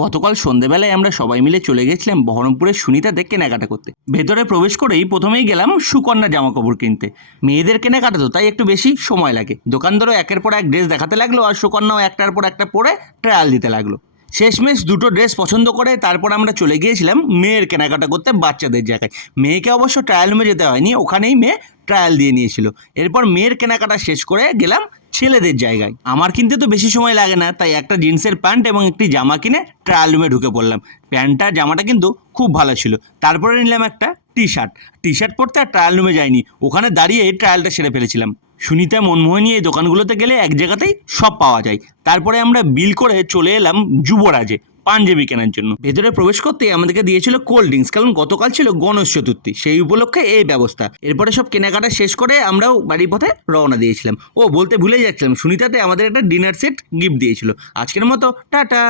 গতকাল সন্ধ্যেবেলায় আমরা সবাই মিলে চলে গেছিলাম বহরমপুরের সুনিতাতে কেনাকাটা করতে। ভেতরে প্রবেশ করেই প্রথমেই গেলাম সুকন্যা জামা কাপড় কিনতে। মেয়েদের কেনাকাটা তো তাই একটু বেশি সময় লাগে। দোকানদারও একের পর এক ড্রেস দেখাতে লাগলো আর সুকন্যাও একটার পর একটা পরে ট্রায়াল দিতে লাগলো। শেষমেশ দুটো ড্রেস পছন্দ করে তারপর আমরা চলে গিয়েছিলাম মেয়ের কেনাকাটা করতে বাচ্চাদের জায়গায়। মেয়েকে অবশ্য ট্রায়াল রুমে যেতে হয়নি, ওখানেই মেয়ে ট্রায়াল দিয়ে নিয়েছিল। এরপর মেয়ের কেনাকাটা শেষ করে গেলাম ছেলেদের জায়গায়। আমার কিনতে তো বেশি সময় লাগে না, তাই একটা জিন্সের প্যান্ট এবং একটি জামা কিনে ট্রায়াল রুমে ঢুকে পড়লাম। প্যান্টটা জামাটা কিন্তু খুব ভালো ছিল। তারপরে নিলাম একটা টি শার্ট পরতে আর ট্রায়াল রুমে যাইনি, ওখানে দাঁড়িয়ে ট্রায়ালটা সেরে ফেলেছিলাম। সুনিতা মনমোহনী এই দোকানগুলোতে গেলে এক জায়গাতেই সব পাওয়া যায়। তারপরে আমরা বিল করে চলে এলাম যুবরাজে পাঞ্জাবি কেনার জন্য। ভেতরে প্রবেশ করতেই আমাদেরকে দিয়েছিল কোল্ড ড্রিঙ্কস, কারণ গতকাল ছিল গণেশ চতুর্থী, সেই উপলক্ষে এই ব্যবস্থা। এরপরে সব কেনাকাটা শেষ করে আমরাও বাড়ির পথে রওনা দিয়েছিলাম। বলতে ভুলে যাচ্ছিলাম, সুনিতাতে আমাদের একটা ডিনার সেট গিফট দিয়েছিল। আজকের মতো টাটা।